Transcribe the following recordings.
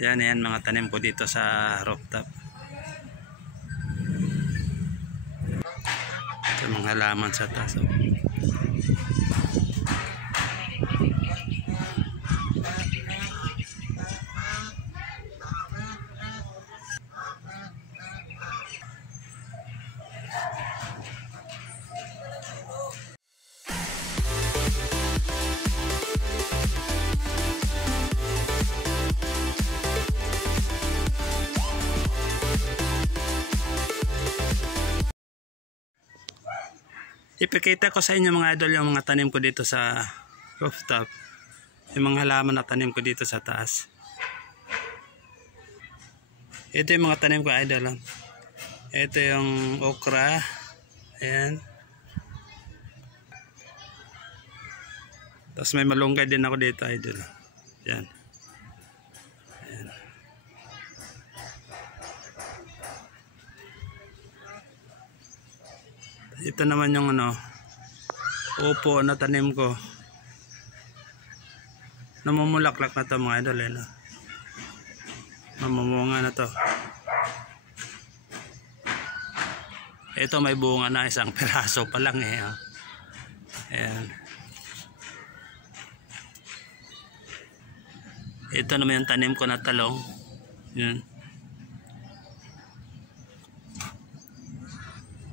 Yan mga tanim ko dito sa rooftop. Ito mga halaman sa taas. Ipakita ko sa inyo mga idol yung mga tanim ko dito sa rooftop. Yung mga halaman na tanim ko dito sa taas. Ito yung mga tanim ko idol. Ito yung okra. Ayan. Tapos may malunggay din ako dito idol. Ayan. Ayan. Ito naman yung upo na tanim ko. Namumulaklak na to mga idol. Mamumunga na to. Ito may bunga na, isang piraso pa lang Ayan. Ito naman yung tanim ko na talong. Yan.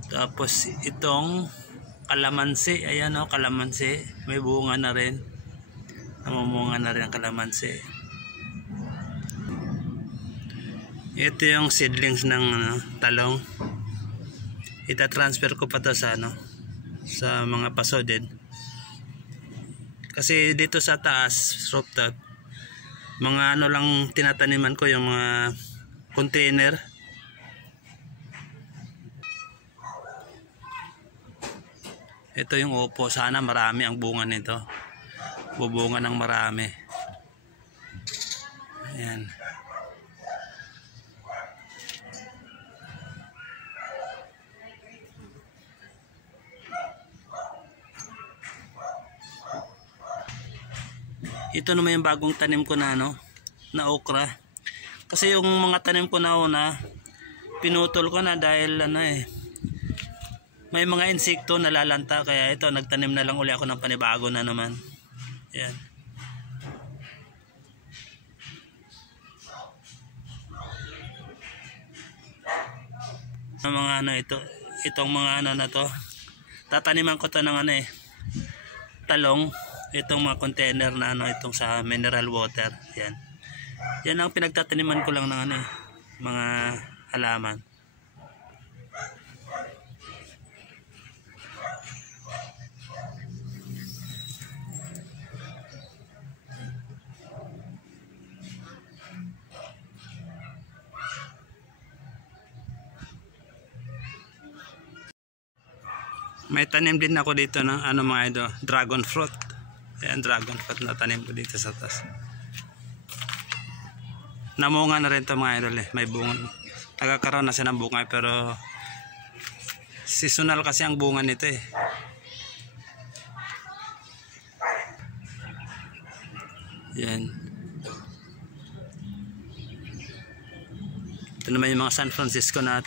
Tapos itong kalamansi, ayan kalamansi, may bunga na rin. Namumunga na rin ang kalamansi. Ito yung seedlings ng talong. Ita-transfer ko pa to sa sa mga paso din. Kasi dito sa taas, rooftop, mga lang tinataniman ko, yung mga container. Ito yung upo, sana marami ang bunga nito. Bubunga ng marami. Ayan. Ito naman yung bagong tanim ko na na okra. Kasi yung mga tanim ko na una, pinutol ko na dahil may mga insekto na lalanta, kaya ito nagtanim na lang uli ako ng panibago na naman. Ayan. Ang mga itong mga na to, tataniman ko to ng talong. Itong mga container na itong sa mineral water. Yan. Yan ang pinagtataniman ko lang ng mga halaman. May tanim din ako dito ng mga ito, dragon fruit. Ayan, dragon fruit na tanim ko dito sa taas. Namunga na rin ito mga idol may bunga. Nagkakaroon na siya ng bunga, pero seasonal kasi ang bunga nito Yan. Ito naman yung mga San Francisco na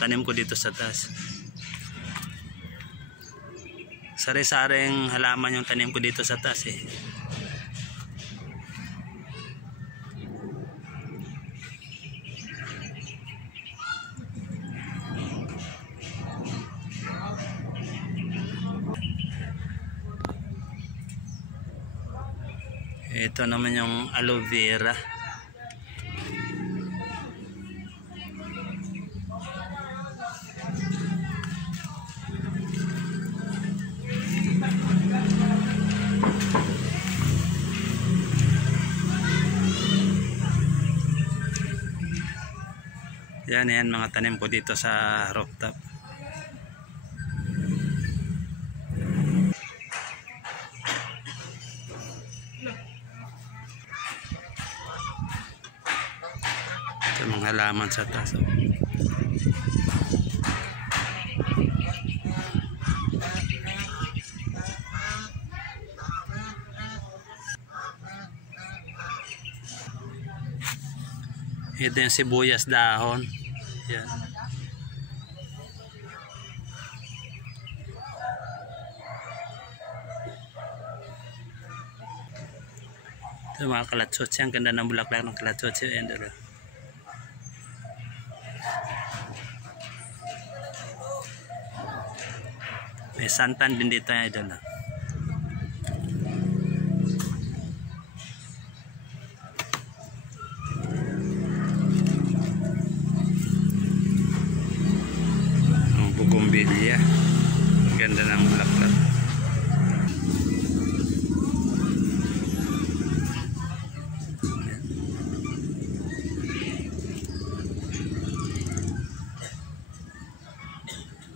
tanim ko dito sa taas. Sari-saring halaman yung tanim ko dito sa taas Ito naman yung aloe vera. Yan mga tanim ko dito sa rooftop. Ito mga halaman sa taas. Ito yung sibuyas dahon. Yan. Ito mga kalatsotsi. Ang ganda ng bulaklak ng kalatsotsi. Ayan dito. May santan din dito yung idol. Ang bugumbilya. Ganda ng bulaklak.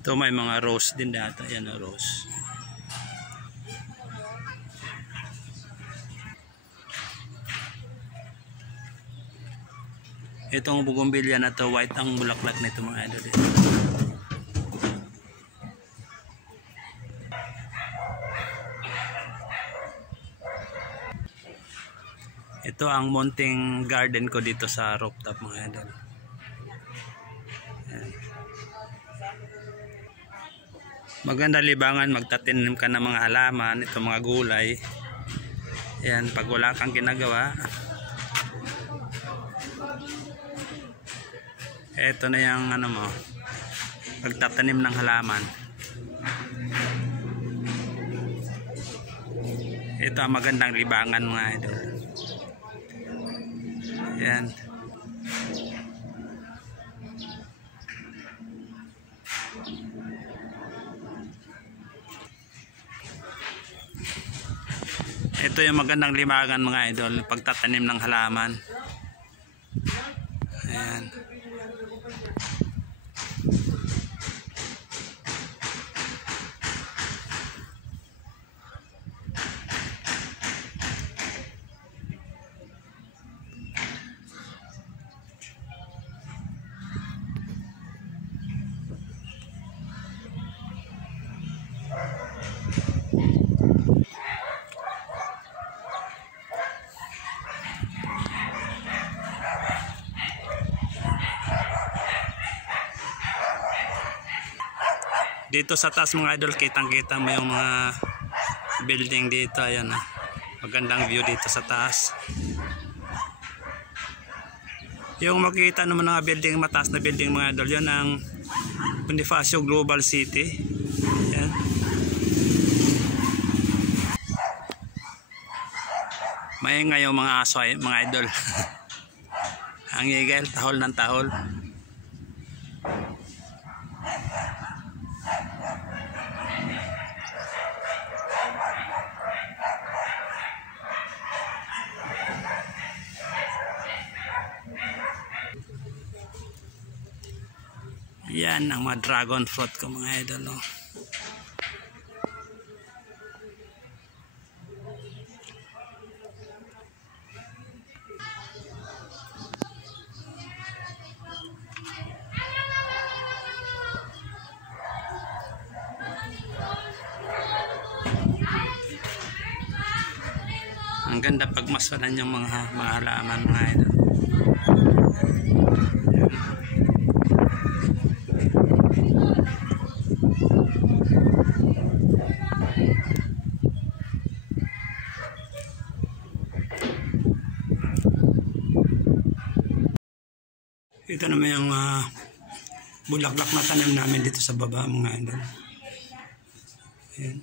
Ito may mga rose din data. Yan o rose. Itong bugumbilya na to, white ang bulaklak nito mga idol. Ito ang mounting garden ko dito sa rooftop mga idol. Ayan. Maganda libangan, magtatanim ka ng mga halaman, ito mga gulay. Ayan, pag wala kang ginagawa, ito na yung ano mo, pagtatanim ng halaman. Ito ang magandang libangan mga idol. Ayan. Ito yung magandang libangan mga idol, pagtatanim ng halaman. Ayan. Dito sa taas mga idol, kitang-kita mo yung mga building dito. Ayan, magandang view dito sa taas. Yung makikita naman ng building, mataas na building mga idol, yun ang Bonifacio Global City. Ayan. Maingay yung mga aso mga idol. Ang igel, tahol ng tahol. Yan ang mga dragon fruit ko mga idol. Ang ganda pagmasdan yung mga halaman mga idol. Ito naman yung bulaklak na tanim namin dito sa baba mga idol. Ayan.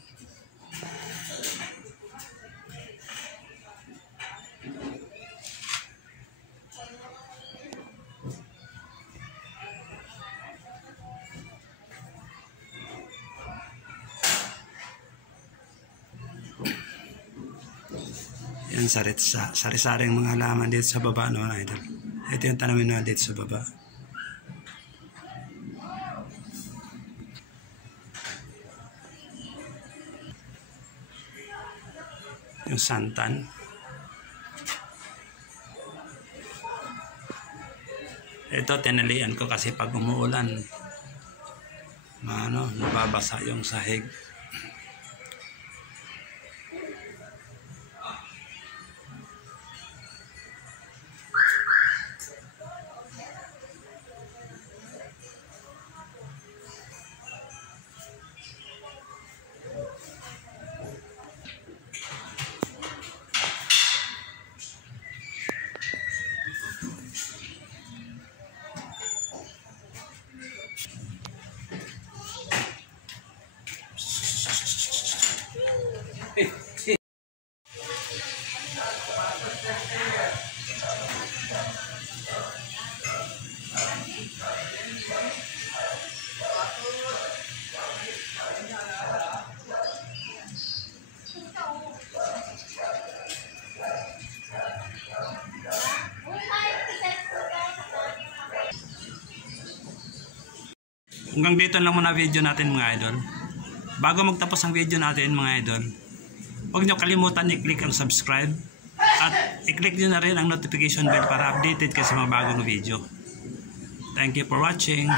Yan sari-saring mga halaman dito sa baba no, mga idol. Ito yung tanamin na dito sa baba. Yung santan. Ito tinalian ko kasi pag umuulan, nababasa yung sahig. Hanggang dito lang muna video natin mga idol. Bago magtapos ang video natin mga idol, huwag nyo kalimutan i-click ang subscribe at i-click nyo na rin ang notification bell para updated kayo sa mga bagong video. Thank you for watching.